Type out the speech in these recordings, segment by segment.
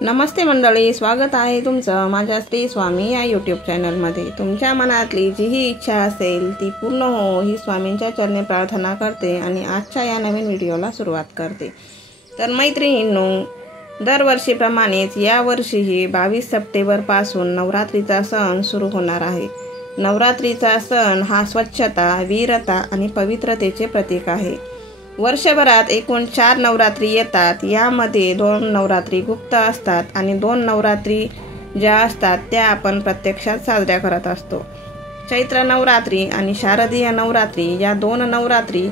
नमस्ते मंडळी, स्वागत आहे तुमचं माझ्या श्री स्वामी या यूट्यूब चॅनलमध्ये। तुमच्या मनातली जी इच्छा असेल ती पूर्ण हो ही स्वामींच्या चरणी प्रार्थना करते आणि आजच्या या नवीन व्हिडिओला सुरुवात करते। तर मैत्रिणींनो, दरवर्षीप्रमाणेच यावर्षीही 22 सप्टेंबरपासून नवरात्रीचा सण सुरू होणार आहे। नवरात्रीचा सण हा स्वच्छता, वीरता आणि पवित्रतेचे प्रतीक आहे। वर्षभरात एकूण 4 नवरात्री येतात। यामध्ये 2 नवरात्री गुप्त असतात आणि 2 नवरात्री ज्या असतात त्या आपण प्रत्यक्षात साजऱ्या करत असतो। चैत्र नवरात्री आणि शारदीय नवरात्री या 2 नवरात्री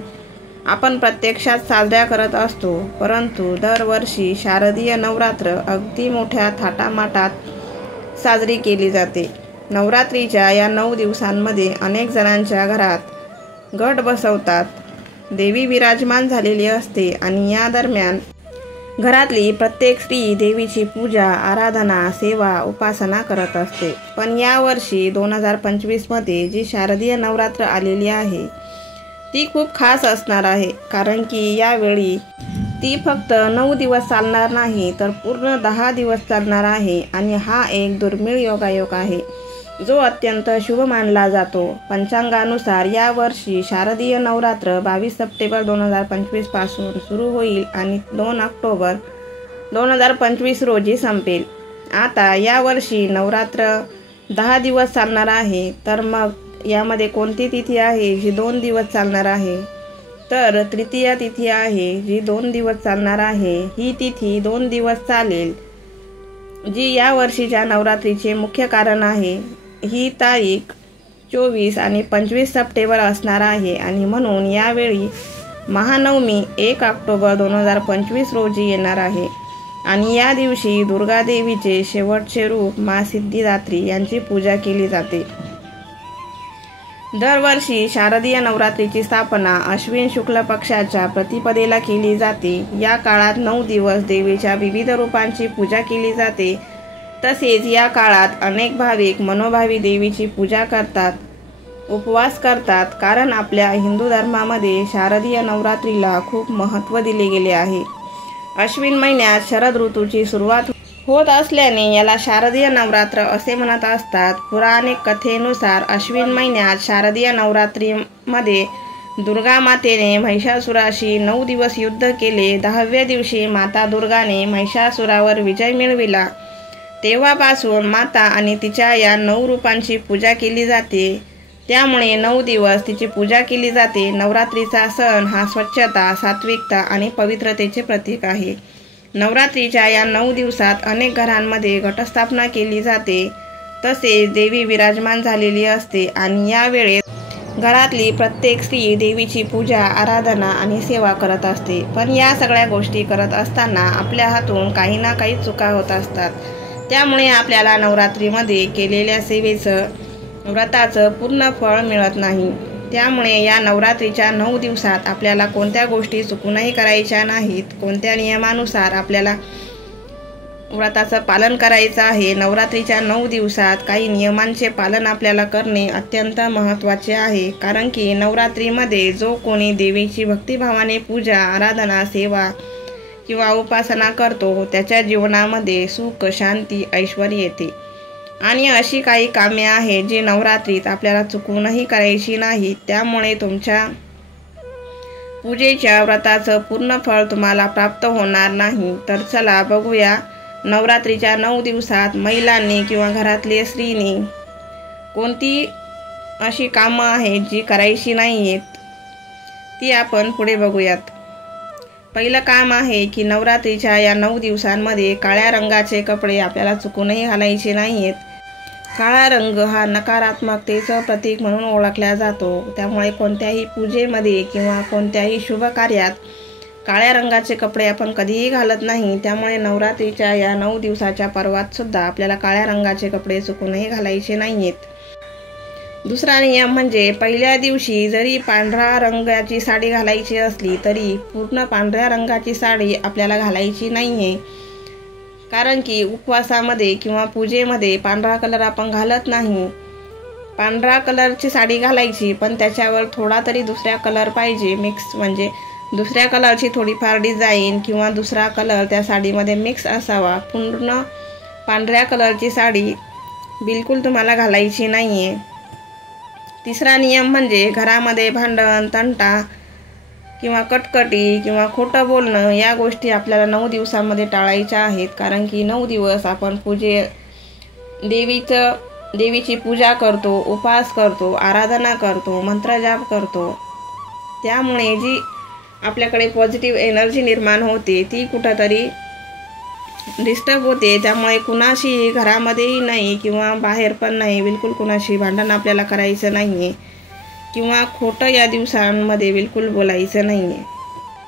आपण प्रत्यक्षात साजऱ्या करत असतो, परंतु दरवर्षी शारदीय नवरात्र अगदी मोठ्या थाटामाटात साजरी केली जाते। नवरात्रीच्या या 9 दिवसांमध्ये अनेक जणांच्या घरात घट बसवतात, देवी विराजमान झालेली असते आणि या दरम्यान घरातली प्रत्येक स्त्री देवीची पूजा, आराधना, सेवा, उपासना करत असते। पण यावर्षी 2025 मध्ये जी शारदीय नवरात्र आलेली आहे ती खूप खास असणार आहे, कारण की यावेळी ती फक्त 9 दिवस चालणार नाही तर पूर्ण 10 दिवस चालणार आहे आणि हा एक दुर्मिळ योगायोग आहे जो अत्यंत शुभ मानला जातो। पंचांगानुसार यावर्षी शारदीय नवरात्र 22 सप्टेंबर 2025 पासून सुरू होईल आणि 2 ऑक्टोबर 2025 रोजी संपेल। आता यावर्षी नवरात्र 10 दिवस चालणार आहे, तर मग यामध्ये कोणती तिथी आहे जी 2 दिवस चालणार आहे? तर तृतीया तिथी आहे जी 2 दिवस चालणार आहे। ही तिथी 2 दिवस चालेल, जी या वर्षीच्या नवरात्रीचे मुख्य कारण आहे। ही तारीख 24 आणि 25 सप्टेंबर असणार आहे आणि म्हणून यावेळी महानवमी 1 ऑक्टोबर 2025 रोजी येणार आहे आणि या दिवशी दुर्गा देवीचे शेवटचे रूप माँ सिद्धिदात्री यांची पूजा केली जाते। दरवर्षी शारदीय नवरात्रीची स्थापना अश्विन शुक्ल पक्षाच्या प्रतिपदेला केली जाते। या काळात 9 दिवस देवीच्या विविध रूपांची पूजा केली जाते। तसेच या काळात अनेक भाविक मनोभावी देवीची पूजा करतात, उपवास करतात, कारण आपल्या हिंदू धर्मामध्ये शारदीय नवरात्रीला खूप महत्त्व दिले गेले आहे। अश्विन महिन्यात शरद ऋतूची सुरुवात होत असल्याने याला शारदीय नवरात्र असे म्हणत असतात। पौराणिक कथेनुसार अश्विन महिन्यात शारदीय नवरात्रीमध्ये दुर्गा मातेने महिषासुराशी 9 दिवस युद्ध केले। 10व्या दिवशी माता दुर्गाने महिषासुरावर विजय मिळविला। तेव्हापासून माता आणि तिच्या या 9 रूपांची पूजा केली जाते, त्यामुळे 9 दिवस तिची पूजा केली जाते। नवरात्रीचा सण हा स्वच्छता, सात्विकता आणि पवित्रतेचे प्रतीक आहे। नवरात्रीच्या या 9 दिवसात अनेक घरांमध्ये घटस्थापना केली जाते, तसेच देवी विराजमान झालेली असते आणि या वेळेत घरातली प्रत्येक स्त्री देवीची पूजा, आराधना आणि सेवा करत असते। पण या सगळ्या गोष्टी करत असताना आपल्या हातून काही ना काही चुका होत असतात, त्यामुळे आपल्याला नवरात्रीमध्ये केलेल्या सेवेचं, व्रताचं पूर्ण फळ मिळत नाही। त्यामुळे या नवरात्रीच्या 9 दिवसात आपल्याला कोणत्या गोष्टी चुकूनही करायच्या नाहीत। कोणत्या नियमानुसार आपल्याला व्रताचं पालन करायचं आहे। नवरात्रीच्या 9 दिवसात काही नियमांचे पालन आपल्याला करणे अत्यंत महत्त्वाचे आहे, कारण की नवरात्रीमध्ये जो कोणी देवीची भक्तिभावाने पूजा, आराधना, सेवा किंवा उपासना करतो त्याच्या जीवनामध्ये सुख, शांती, ऐश्वर येते। आणि अशी काही कामे आहेत जी नवरात्रीत आपल्याला चुकूनही करायची नाहीत, त्यामुळे तुमच्या पूजेच्या व्रताचं पूर्ण फळ तुम्हाला प्राप्त होणार नाही। तर चला बघूया नवरात्रीच्या 9 दिवसात महिलांनी किंवा घरातल्या स्त्रीनी कोणती अशी कामं आहेत जी करायची नाही आहेत, ती आपण पुढे बघूयात। पहिलं काम आहे की नवरात्रीच्या या 9 दिवसांमध्ये काळ्या रंगाचे कपडे आपल्याला चुकूनही घालायचे नाहीत। काळा रंग हा नकारात्मकतेचं प्रतीक म्हणून ओळखला जातो, त्यामुळे कोणत्याही पूजेमध्ये किंवा कोणत्याही शुभ कार्यात काळ्या रंगाचे कपडे आपण कधीही घालत नाही। त्यामुळे नवरात्रीच्या या 9 दिवसाच्या पर्वात सुद्धा आपल्याला काळ्या रंगाचे कपडे चुकूनही घालायचे नाहीत। दुसरा नियम म्हणजे पहिल्या दिवशी जरी पांढऱ्या रंगाची साडी घालायची असली तरी पूर्ण पांढऱ्या रंगाची साडी आपल्याला घालायची नाही आहे, कारण की उपवासामध्ये किंवा पूजेमध्ये पांढरा कलर आपण घालत नाही। पांढरा कलरची साडी घालायची, पण त्याच्यावर थोडा तरी दुसरा कलर पाहिजे मिक्स, म्हणजे दुसऱ्या कलरची थोडीफार डिझाईन किंवा दुसरा कलर त्या साडीमध्ये मिक्स असावा. पूर्ण पांढऱ्या कलरची साडी बिलकुल तुम्हाला घालायची नाही आहे. तिसरा नियम म्हणजे घरामध्ये भांडण, तंटा किंवा कटकटी किंवा खोटं बोलणं या गोष्टी आपल्याला 9 दिवसांमध्ये टाळायच्या आहेत. कारण की 9 दिवस आपण देवीची पूजा करतो, उपवास करतो, आराधना करतो, मंत्रजाप करतो. त्यामुळे जी आपल्याकडे पॉझिटिव्ह एनर्जी निर्माण होते ती कुठंतरी डिस्टर्ब होते. त्यामुळे कुणाशी घरामध्येही नाही किंवा बाहेर पण नाही, बिलकुल कुणाशी भांडण आपल्याला करायचं नाही आहे किंवा खोटं या दिवसांमध्ये बिलकुल बोलायचं नाही आहे.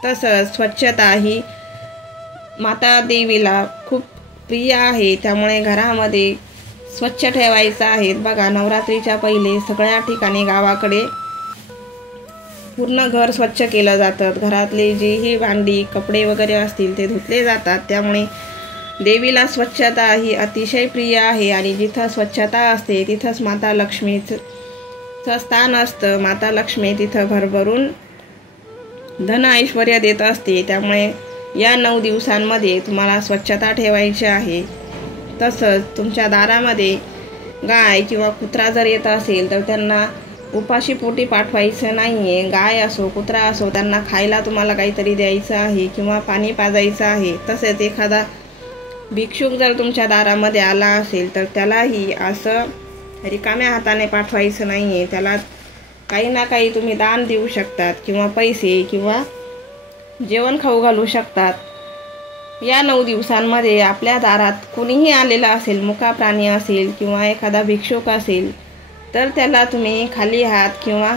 तसंच स्वच्छता ही माता देवीला खूप प्रिय आहे. त्यामुळे घरामध्ये स्वच्छ ठेवायचं आहे. बघा, नवरात्रीच्या पहिले सगळ्या ठिकाणी गावाकडे पूर्ण घर स्वच्छ केलं जातं. घरातले जेही भांडी, कपडे वगैरे असतील ते धुतले जातात. त्यामुळे देवीला स्वच्छता ही अतिशय प्रिय आहे आणि जिथं स्वच्छता असते तिथंच माता लक्ष्मीचं स्थान असतं. माता लक्ष्मी तिथं भरभरून धन ऐश्वर्य देत असते. त्यामुळे या 9 दिवसांमध्ये तुम्हाला स्वच्छता ठेवायची आहे. तसंच तुमच्या दारामध्ये गाय किंवा कुत्रा जर येत असेल तर त्यांना उपाशी पोटी पाठवायचं नाही आहे. गाय असो, कुत्रा असो, त्यांना खायला तुम्हाला काहीतरी द्यायचं आहे किंवा पाणी पाजायचं आहे. तसेच एखादा भिक्षुक जर तुमच्या दारामध्ये आला असेल तर त्यालाही असं रिकाम्या हाताने पाठवायचं नाही आहे. त्याला काही ना काही तुम्ही दान देऊ शकतात किंवा पैसे किंवा जेवण खाऊ घालू शकतात. या 9 दिवसांमध्ये आपल्या दारात कोणीही आलेला असेल, मुका प्राणी असेल किंवा एखादा भिक्षुक असेल तर त्याला तुम्ही खाली हात किंवा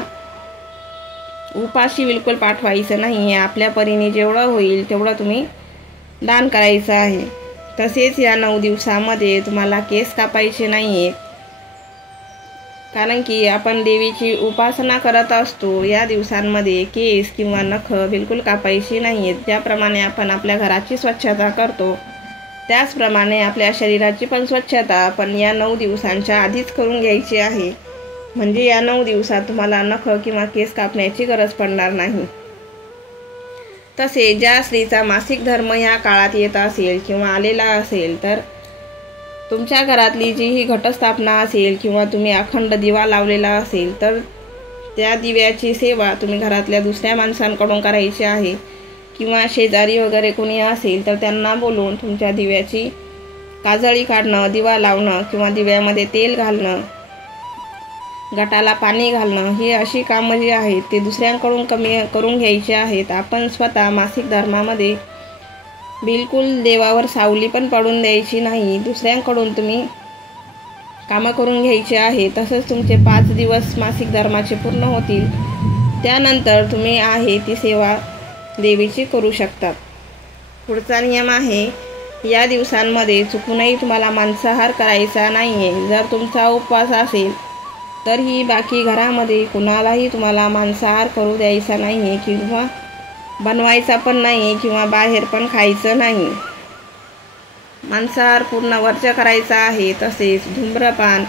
उपाशी बिलकुल पाठवायचं नाही आहे. आपल्या परीने जेवढं होईल तेवढं तुम्ही दान करायचं आहे. तसेच या 9 दिवसामध्ये तुम्हाला केस कापायचे नाही आहेत. कारण की आपण देवीची उपासना करत असतो. या दिवसांमध्ये केस किंवा नख बिलकुल कापायची नाही आहेत. ज्याप्रमाणे आपण आपल्या घराची स्वच्छता करतो त्याचप्रमाणे आपल्या शरीराची पण स्वच्छता आपण या 9 दिवसांच्या आधीच करून घ्यायची आहे. म्हणजे या 9 दिवसात तुम्हाला नख किंवा केस कापण्याची गरज पडणार नाही. तसे ज्या स्त्रीचा मासिक धर्म या काळात येत असेल किंवा आलेला असेल तर तुमच्या घरातली जी ही घटस्थापना असेल किंवा तुम्ही अखंड दिवा लावलेला असेल तर त्या दिव्याची सेवा तुम्ही घरातल्या दुसऱ्या माणसांकडून करायची आहे. किंवा शेजारी वगैरे कोणी असेल तर त्यांना बोलून तुमच्या दिव्याची काजळी काढणं, दिवा लावणं किंवा दिव्यामध्ये तेल घालणं, घटाला पाणी घालणं ही अशी कामं जी आहेत ते दुसऱ्यांकडून करून घ्यायची आहेत. आपण स्वतः मासिक धर्मामध्ये बिलकुल देवावर सावली पण पडून द्यायची नाही. दुसऱ्यांकडून तुम्ही कामं करून घ्यायची आहे. तसंच तुमचे 5 दिवस मासिक धर्माचे पूर्ण होतील. त्यानंतर तुम्ही आहे ती सेवा देवीची करू शकतात. पुढचा नियम आहे, या दिवसांमध्ये चुकूनही तुम्हाला मांसाहार करायचा नाही आहे. जर तुमचा उपवास असेल तर ही बाकी घरामध्ये कुणालाही तुम्हाला मांसाहार करू द्यायचा नाही आहे किंवा बनवायचा पण नाही आहे किंवा बाहेर पण खायचं नाही. मांसाहार पूर्ण वर्ज करायचा आहे. तसेच धूम्रपान,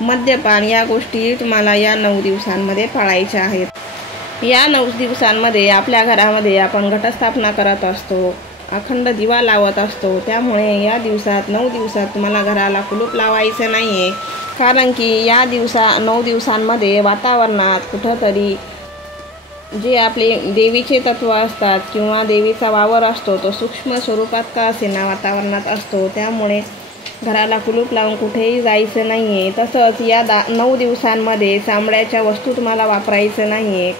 मद्यपान या गोष्टी तुम्हाला या 9 दिवसांमध्ये पाळायच्या आहेत. या 9 दिवसांमध्ये आपल्या घरामध्ये आपण घटस्थापना करत असतो, अखंड दिवा लावत असतो. त्यामुळे या 9 दिवसात तुम्हाला घराला कुलूप लावायचं नाही आहे. कारण की या 9 दिवसांमध्ये वातावरणात कुठंतरी जे आपले देवीचे तत्व असतात किंवा देवीचा वावर असतो तो सूक्ष्म स्वरूपात का असेना वातावरणात असतो. त्यामुळे घराला कुलूप लावून कुठेही जायचं नाही आहे. तसंच या 9 दिवसांमध्ये चामड्याच्या वस्तू तुम्हाला वापरायचं नाही आहे.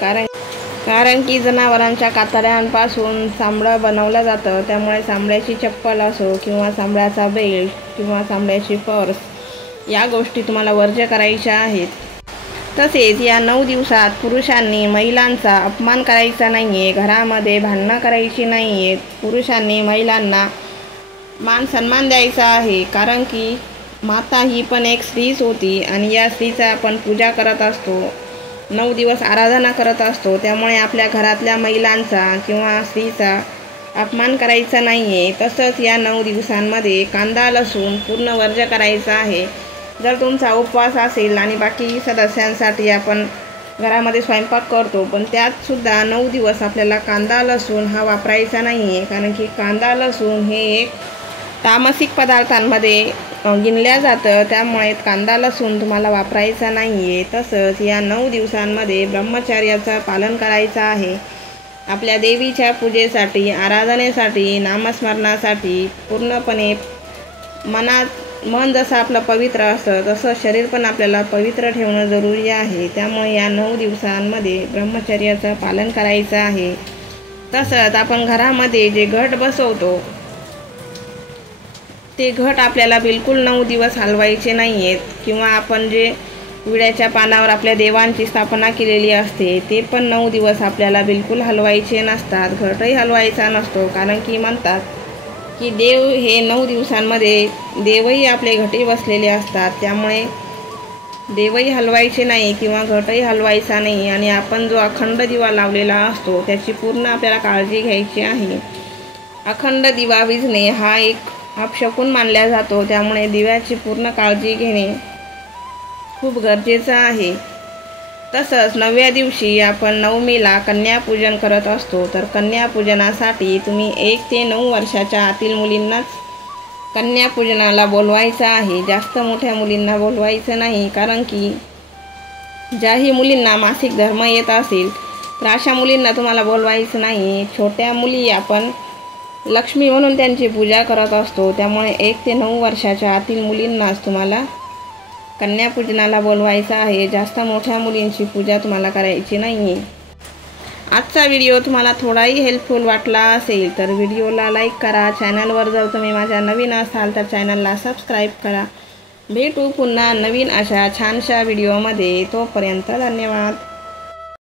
कारण की जनावरांच्या कातड्यांपासून चामडं बनवलं जातं. त्यामुळे चामड्याची चप्पल असो किंवा चामड्याचा बेल्ट किंवा चामड्याची पर्स या गोष्टी तुम्हाला वर्ज्य करायच्या आहेत. तसेच या 9 दिवसात पुरुषांनी महिलांचा अपमान करायचा नाही आहे. घरामध्ये भांडणं करायची नाही आहेत. पुरुषांनी महिलांना मान सन्मान द्यायचा आहे. कारण की माता ही पण एक स्त्रीच होती आणि या स्त्रीचा आपण पूजा करत असतो, 9 दिवस आराधना करत असतो. त्यामुळे आपल्या घरातल्या महिलांचा किंवा स्त्रीचा अपमान करायचा नाही आहे. तसंच या 9 दिवसांमध्ये कांदा लसूण पूर्ण वर्ज्य करायचा आहे. जर तुमचा उपवास असेल आणि बाकी सदस्यांसाठी आपण घरामध्ये स्वयंपाक करतो, पण त्यातसुद्धा 9 दिवस आपल्याला कांदा लसूण हा वापरायचा नाही आहे, कारण की कांदा लसूण हे एक तामसिक पदार्थांमध्ये गिनल्या जातं. त्यामुळे कांदा लसूण तुम्हाला वापरायचा नाही आहे. तसंच या 9 दिवसांमध्ये ब्रह्मचर्याचं पालन करायचं आहे. आपल्या देवीच्या पूजेसाठी, आराधनेसाठी, नामस्मरणासाठी पूर्णपणे मन जसं आपलं पवित्र असतं तसं शरीर पण आपल्याला पवित्र ठेवणं जरुरी आहे. त्यामुळे या 9 दिवसांमध्ये ब्रह्मचर्याचं पालन करायचं आहे. तसंच आपण घरामध्ये जे घट बसवतो ते घट आपल्याला बिलकुल 9 दिवस हलवायचे नाही आहेत, किंवा आपण जे विड्याच्या पानावर आपल्या देवांची स्थापना केलेली असते ते पण 9 दिवस आपल्याला बिलकुल हलवायचे नसतात. घटही हलवायचा नसतो, कारण की म्हणतात की देव हे 9 दिवसांमध्ये देवही आपले घटी बसलेले असतात. त्यामुळे देवही हलवायचे नाही किंवा घटही हलवायचा नाही. आणि आपण जो अखंड दिवा लावलेला असतो त्याची पूर्ण आपल्याला काळजी घ्यायची आहे. अखंड दिवा विझणे हा एक अपशकुन मानला जातो. त्यामुळे दिव्याची पूर्ण काळजी घेणे खूप गरजेचं आहे. तसंच 9व्या दिवशी आपण नवमीला कन्यापूजन करत असतो. तर कन्यापूजनासाठी तुम्ही 1 ते 9 वर्षाच्या आतील मुलींनाच कन्यापूजनाला बोलवायचं आहे. जास्त मोठ्या मुलींना बोलवायचं नाही, कारण की ज्याही मुलींना मासिक धर्म येत असेल तर अशा मुलींना तुम्हाला बोलवायचं नाही. छोट्या मुली आपण लक्ष्मी म्हणून त्यांची पूजा करत असतो. त्यामुळे 1 ते 9 वर्षाच्या आतील मुलींनाच तुम्हाला कन्यापूजनाला बोलवायचं आहे. जास्त मोठ्या मुलींची पूजा तुम्हाला करायची नाही आहे. आजचा व्हिडिओ तुम्हाला थोडाही हेल्पफुल वाटला असेल तर व्हिडिओला लाईक करा. चॅनलवर जर तुम्ही माझ्या नवीन असाल तर चॅनलला सबस्क्राईब करा. भेटू पुन्हा नवीन अशा छानशा व्हिडिओमध्ये. तोपर्यंत धन्यवाद.